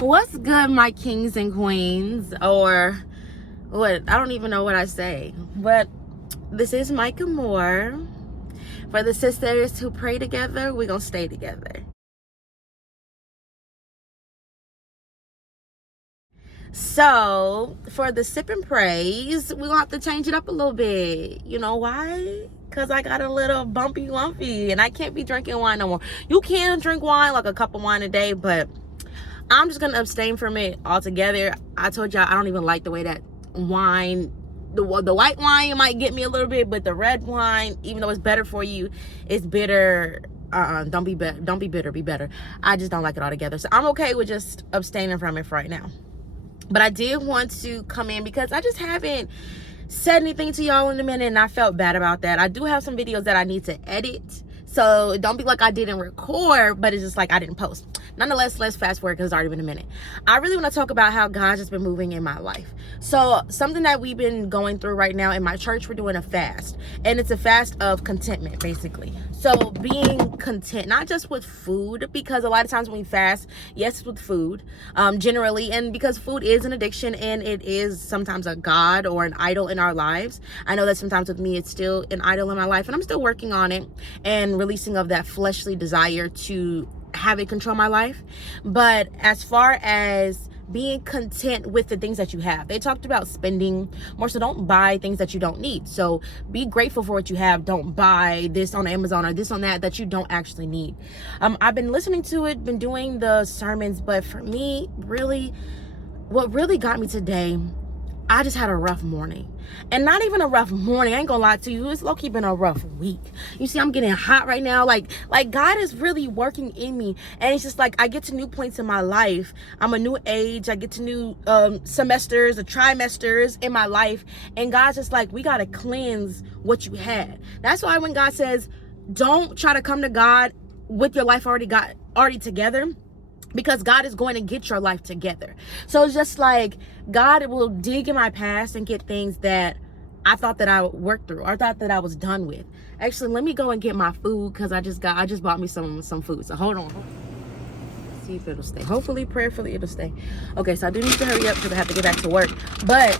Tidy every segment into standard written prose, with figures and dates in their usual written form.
What's good, my kings and queens? Or what? I don't even know what I say. But this is Micah Moore. For the sisters who pray together, we're going to stay together. So, for the sip and praise, we're going to have to change it up a little bit. You know why? Because I got a little bumpy lumpy and I can't be drinking wine no more. You can drink wine, like a cup of wine a day, but I'm just gonna abstain from it altogether. I told y'all I don't even like the way that wine, the white wine might get me a little bit, but the red wine, even though it's better for you, it's bitter. Don't be bitter, be better. I just don't like it altogether. So I'm okay with just abstaining from it for right now. But I did want to come in because I just haven't said anything to y'all in a minute, and I felt bad about that. I do have some videos that I need to edit, so don't be like I didn't record, but it's just like I didn't post. Nonetheless, let's fast forward because it's already been a minute. I really want to talk about how God's just been moving in my life. So something that we've been going through right now in my church, we're doing a fast, and it's a fast of contentment, basically. So being content, not just with food, because a lot of times when we fast, yes, it's with food, generally, and because food is an addiction and it is sometimes a god or an idol in our lives. I know that sometimes with me, it's still an idol in my life, and I'm still working on it and releasing of that fleshly desire to have it control my life. But as far as being content with the things that you have, they talked about spending more, so don't buy things that you don't need. So be grateful for what you have. Don't buy this on Amazon or this on that you don't actually need. I've been listening to it, been doing the sermons, but for me, really, what really got me today, I just had a rough morning. And not even a rough morning, I ain't gonna lie to you, it's low-key been a rough week. You see, I'm getting hot right now. Like God is really working in me. And it's just like I get to new points in my life. I'm a new age. I get to new semesters or trimesters in my life. And God's just like, we gotta cleanse what you had. That's why when God says, don't try to come to God with your life already together, because God is going to get your life together. So it's just like God will dig in my past and get things that I thought that I worked through or thought that I was done with. Actually, let me go and get my food because I just bought me some food. So hold on. Let's see if it'll stay. Hopefully, prayerfully, it'll stay. Okay, so I do need to hurry up because I have to get back to work. But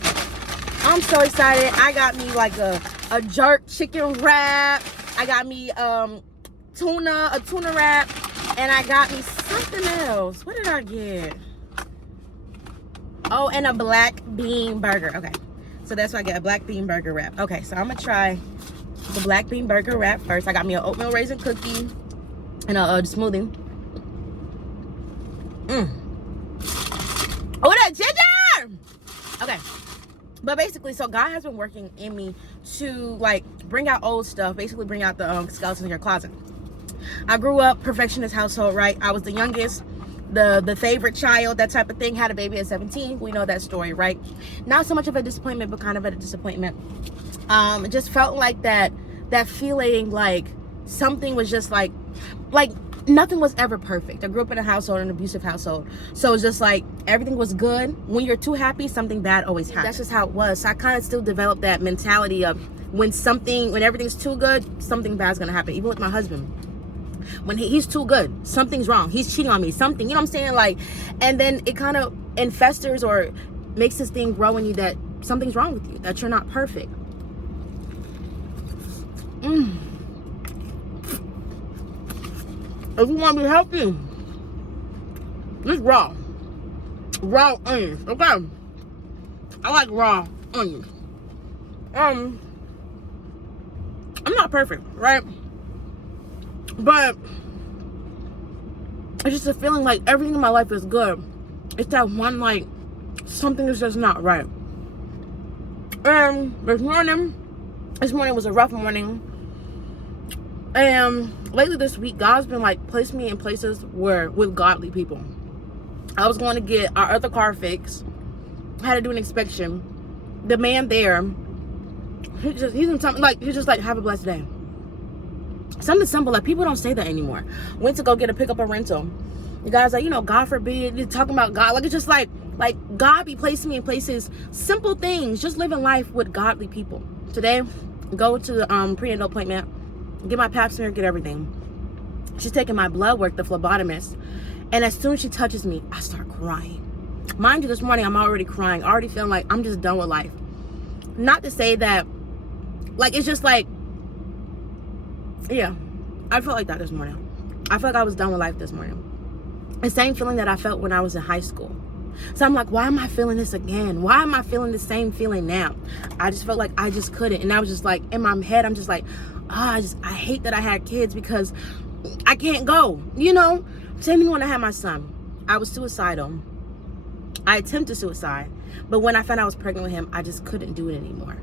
I'm so excited. I got me like a jerk chicken wrap. I got me a tuna wrap. And I got me something else. What did I get? Oh, and a black bean burger. Okay. So that's why I get a black bean burger wrap. Okay, so I'm going to try the black bean burger wrap first. I got me an oatmeal raisin cookie and a smoothie. Oh, that ginger! Okay. But basically, so God has been working in me to, like, bring out old stuff. Basically, bring out the skeleton in your closet. I grew up perfectionist household, right? I was the youngest, the favorite child, that type of thing. Had a baby at 17. We know that story, right? Not so much of a disappointment, but kind of a disappointment. It just felt like that feeling like something was just like nothing was ever perfect. I grew up in an abusive household. So it's just like everything was good. When you're too happy, something bad always happens. That's just how it was. So I kind of still developed that mentality of when everything's too good, something bad's gonna happen. Even with my husband. When he's too good, something's wrong. He's cheating on me, something, you know what I'm saying? Like, and then it kind of infestors or makes this thing grow in you that something's wrong with you, that you're not perfect. If you want to be healthy, just raw onions, okay? I like raw onions. I'm not perfect, right? But it's just a feeling like everything in my life is good. It's that one, like, something is just not right. And this morning was a rough morning. And lately this week, God's been, like, placing me in places with godly people. I was going to get our other car fixed. I had to do an inspection. The man there, he's just like, have a blessed day. Something simple, like people don't say that anymore. Went to go pick up a rental. The guy's like, God forbid, you're talking about God. Like, it's just like God be placing me in places, simple things, just living life with godly people. Today, go to the prenatal appointment, get my pap smear, get everything. She's taking my blood work, the phlebotomist. And as soon as she touches me, I start crying. Mind you, this morning I'm already crying, already feeling like I'm just done with life. Not to say that, like, it's just like, yeah, I felt like that this morning. I felt like I was done with life this morning. The same feeling that I felt when I was in high school. So I'm like, why am I feeling this again? Why am I feeling the same feeling now? I just felt like I just couldn't. And I was just like, in my head, I'm just like, I hate that I had kids because I can't go, you know? Same thing when I had my son. I was suicidal. I attempted suicide. But when I found out I was pregnant with him, I just couldn't do it anymore.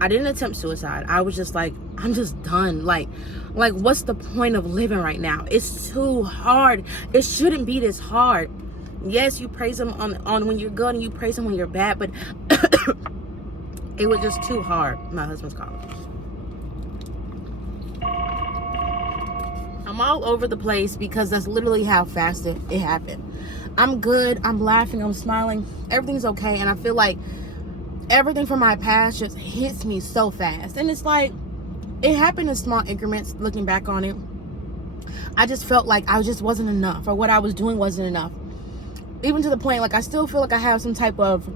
I didn't attempt suicide. I was just like, I'm just done. Like what's the point of living right now? It's too hard. It shouldn't be this hard. Yes, you praise him on when you're good and you praise him when you're bad, but it was just too hard. My husband's calling. I'm all over the place because that's literally how fast it happened. I'm good. I'm laughing. I'm smiling. Everything's okay. And I feel like everything from my past just hits me so fast. And it's like, it happened in small increments. Looking back on it, I just felt like I just wasn't enough, or what I was doing wasn't enough. Even to the point, like, I still feel like I have some type of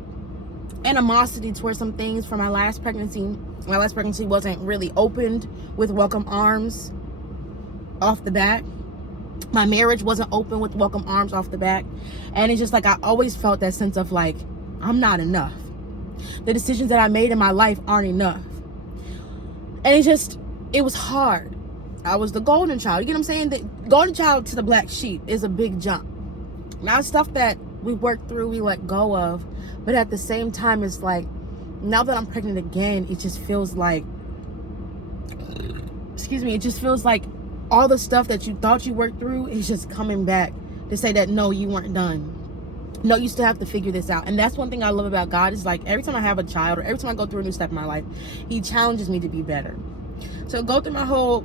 animosity towards some things from my last pregnancy. My last pregnancy wasn't really opened with welcome arms off the bat. My marriage wasn't open with welcome arms off the bat. And it's just like, I always felt that sense of like, I'm not enough. The decisions that I made in my life aren't enough. And it was hard. I was the golden child. You get what I'm saying? The golden child to the black sheep is a big jump. Now, stuff that we worked through, we let go of. But at the same time, it's like, now that I'm pregnant again, it just feels like, it just feels like all the stuff that you thought you worked through is just coming back to say that, no, you weren't done. No, you still have to figure this out. And that's one thing I love about God, is like, every time I have a child or every time I go through a new step in my life, he challenges me to be better. So go through my whole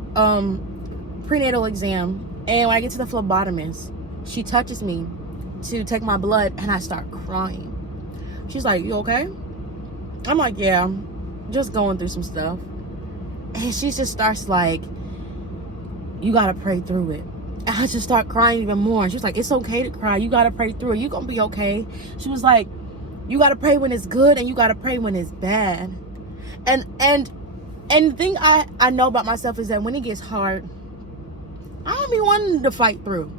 prenatal exam, and when I get to the phlebotomist, she touches me to take my blood, and I start crying. She's like, you okay? I'm like, yeah, I'm just going through some stuff. And she just starts like, you gotta pray through it. And I just start crying even more. She was like, it's okay to cry. You gotta pray through it. You're gonna be okay. She was like, you gotta pray when it's good, and you gotta pray when it's bad. And the thing I know about myself is that when it gets hard, I don't be wanting to fight through.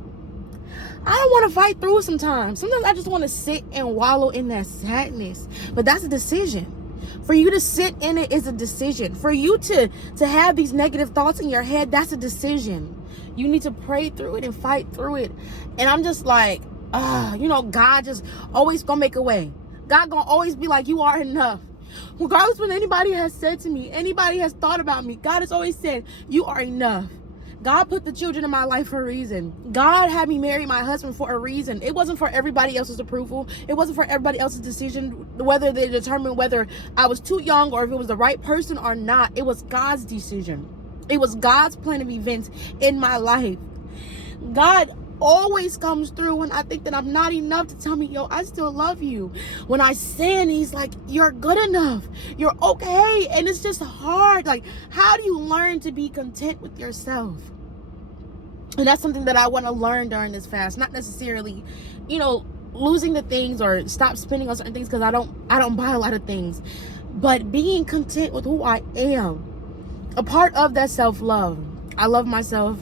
I don't want to fight through it sometimes. Sometimes I just want to sit and wallow in that sadness. But that's a decision. For you to sit in it is a decision. For you to have these negative thoughts in your head, that's a decision. You need to pray through it and fight through it. And I'm just like, God just always gonna make a way. God gonna always be like, you are enough. Regardless what anybody has said to me, anybody has thought about me, God has always said, you are enough. God put the children in my life for a reason. God had me marry my husband for a reason. It wasn't for everybody else's approval. It wasn't for everybody else's decision, whether they determined whether I was too young or if it was the right person or not. It was God's decision. It was God's plan of events in my life. God always comes through when I think that I'm not enough to tell me, yo, I still love you. When I sin, he's like, you're good enough. You're okay. And it's just hard. Like, how do you learn to be content with yourself? And that's something that I want to learn during this fast. Not necessarily, losing the things or stop spending on certain things, because I don't buy a lot of things. But being content with who I am. A part of that self-love. I love myself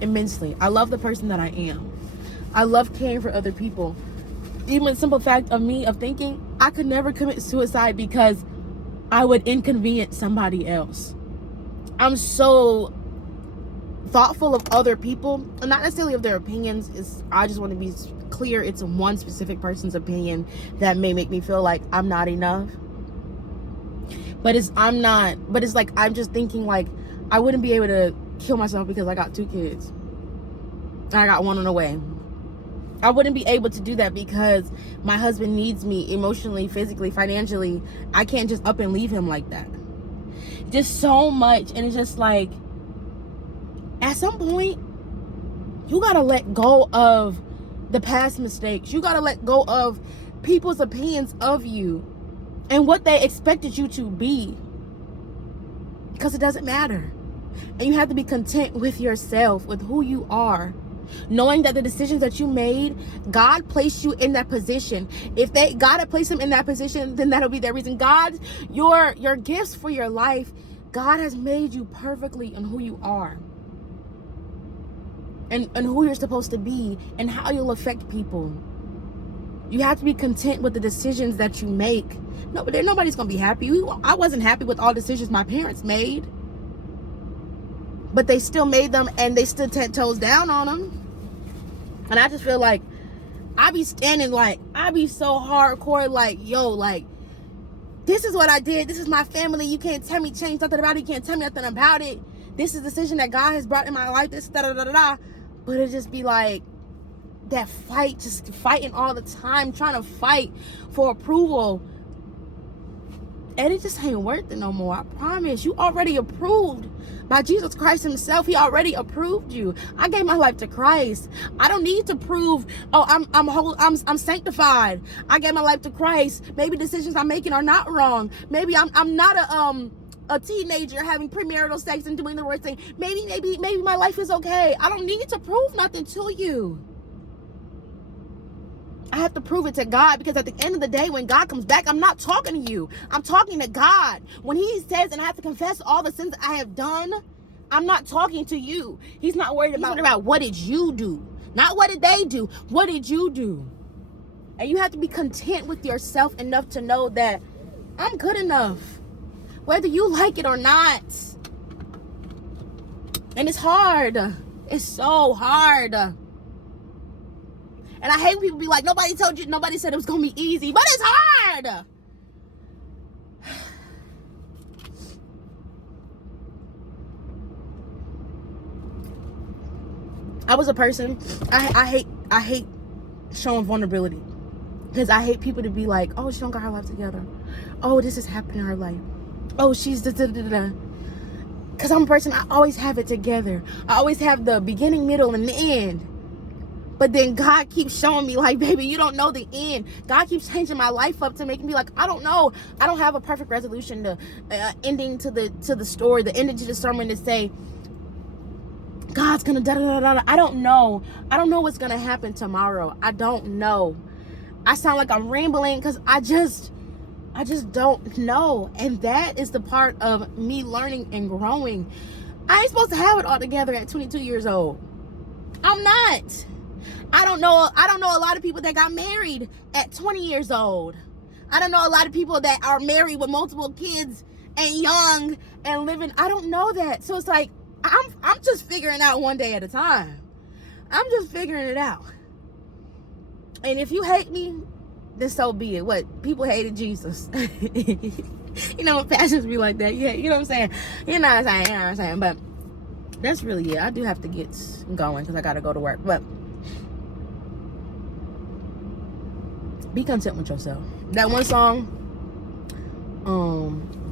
immensely. I love the person that I am. I love caring for other people. Even the simple fact of me of thinking I could never commit suicide because I would inconvenience somebody else. I'm so thoughtful of other people, and not necessarily of their opinions. I just want to be clear, it's one specific person's opinion that may make me feel like I'm not enough. But it's like, I'm just thinking like, I wouldn't be able to kill myself because I got 2 kids. And I got one on the way. I wouldn't be able to do that because my husband needs me emotionally, physically, financially. I can't just up and leave him like that. Just so much. And it's just like, at some point, you gotta let go of the past mistakes. You gotta let go of people's opinions of you and what they expected you to be, because it doesn't matter. And you have to be content with yourself, with who you are. Knowing that the decisions that you made, God placed you in that position. If God had placed him in that position, then that'll be their reason. God, your gifts for your life, God has made you perfectly in who you are. And who you're supposed to be and how you'll affect people. You have to be content with the decisions that you make. No, but nobody's going to be happy. I wasn't happy with all decisions my parents made. But they still made them and they stood 10 toes down on them. And I just feel like I be standing like, I be so hardcore like, yo, like, this is what I did. This is my family. You can't tell me change nothing about it. You can't tell me nothing about it. This is the decision that God has brought in my life. This da-da-da-da-da. But it just be like that fight, just fighting all the time, trying to fight for approval. And it just ain't worth it no more. I promise. You already approved by Jesus Christ himself. He already approved you. I gave my life to Christ. I don't need to prove, oh, I'm sanctified. I gave my life to Christ. Maybe decisions I'm making are not wrong. Maybe I'm not a teenager having premarital sex and doing the worst thing. Maybe my life is okay. I don't need to prove nothing to you. I have to prove it to God, because at the end of the day, when God comes back, I'm not talking to you. I'm talking to God. When he says, and I have to confess all the sins I have done, I'm not talking to you. He's not worried about what did you do? Not what did they do? What did you do? And you have to be content with yourself enough to know that I'm good enough, whether you like it or not. And it's hard. It's so hard. And I hate when people be like, nobody said it was going to be easy, but it's hard. I was a person, I hate showing vulnerability, because I hate people to be like, oh, she don't got her life together. Oh, this is happening in her life. Oh, she's da-da-da-da. Because I'm a person, I always have it together. I always have the beginning, middle, and the end. But then God keeps showing me, like, baby, you don't know the end. God keeps changing my life up to make me like, I don't know. I don't have a perfect resolution to ending to the story, the ending to the sermon to say, God's gonna da da da da. I don't know. I don't know what's gonna happen tomorrow. I don't know. I sound like I'm rambling because I just don't know. And that is the part of me learning and growing. I ain't supposed to have it all together at 22 years old. I'm not. I don't know a lot of people that got married at 20 years old. I don't know a lot of people that are married with multiple kids and young and living. I don't know that. So it's like, I'm just figuring out one day at a time. I'm just figuring it out. And if you hate me, then so be it. What? People hated Jesus. You know, pastors be like that. Yeah, you know what I'm saying? You know what I'm saying? But that's really it. I do have to get going because I got to go to work. But be content with yourself. That one song,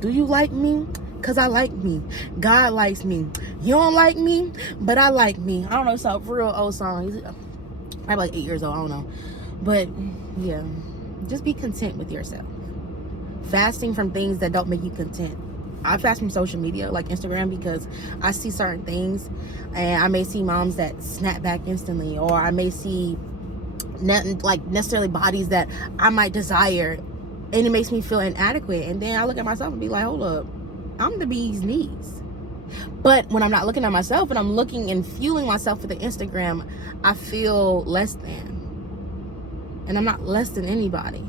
do you like me? Because I like me. God likes me. You don't like me, but I like me. I don't know. It's a real old song. He's probably like 8 years old. I don't know. But yeah, just be content with yourself. Fasting from things that don't make you content. I fast from social media like Instagram because I see certain things, and I may see moms that snap back instantly, or I may see necessarily bodies that I might desire, and it makes me feel inadequate. And then I look at myself and be like, hold up, I'm the bee's knees. But when I'm not looking at myself and I'm looking and fueling myself with the Instagram, I feel less than. And I'm not less than anybody.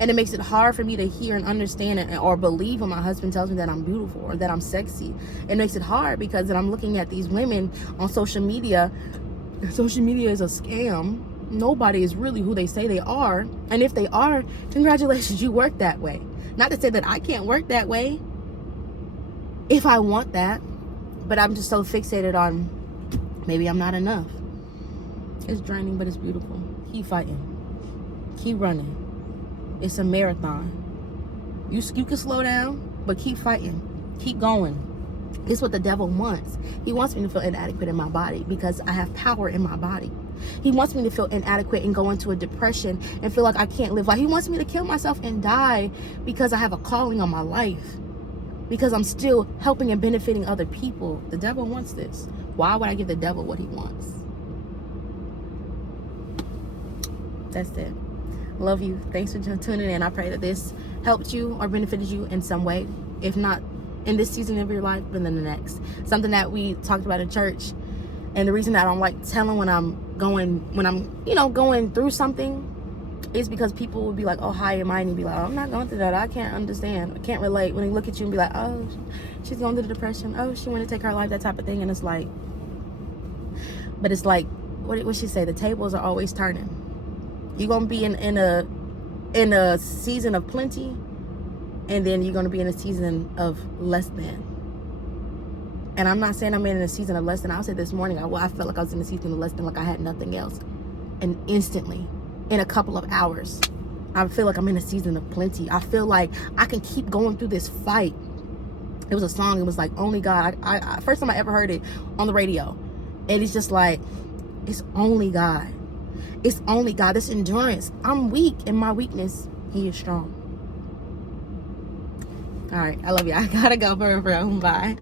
And it makes it hard for me to hear and understand or believe when my husband tells me that I'm beautiful or that I'm sexy. It makes it hard because then I'm looking at these women on social media. Social media is a scam. Nobody is really who they say they are. And if they are, congratulations, you work that way. Not to say that I can't work that way if I want that, but I'm just so fixated on maybe I'm not enough. It's draining, but it's beautiful. Keep fighting. Keep running. It's a marathon. You can slow down, but keep fighting. Keep going. It's what the devil wants. He wants me to feel inadequate in my body because I have power in my body. He wants me to feel inadequate and go into a depression and feel like I can't live life. He wants me to kill myself and die because I have a calling on my life, because I'm still helping and benefiting other people. The devil wants this. Why would I give the devil what he wants? That's it. Love you. Thanks for tuning in. I pray that this helped you or benefited you in some way. If not in this season of your life, but in the next. Something that we talked about in church. And the reason that I don't like telling when I'm going through something is because people will be like, oh, hi, am I? And you'll be like, oh, I'm not going through that. I can't understand. I can't relate. When they look at you and be like, oh, she's going through the depression. Oh, she want to take her life, that type of thing. And it's like, but it's like, what she say? The tables are always turning. You're going to be in a season of plenty, and then you're going to be in a season of less than. And I'm not saying I'm in a season of less than. I said this morning, I felt like I was in a season of less than, like I had nothing else. And instantly, in a couple of hours, I feel like I'm in a season of plenty. I feel like I can keep going through this fight. It was a song. It was like, Only God. I first time I ever heard it on the radio. And it's just like, it's only God. It's only God. This endurance. I'm weak. In my weakness, He is strong. All right. I love you. I gotta go for real. Bye.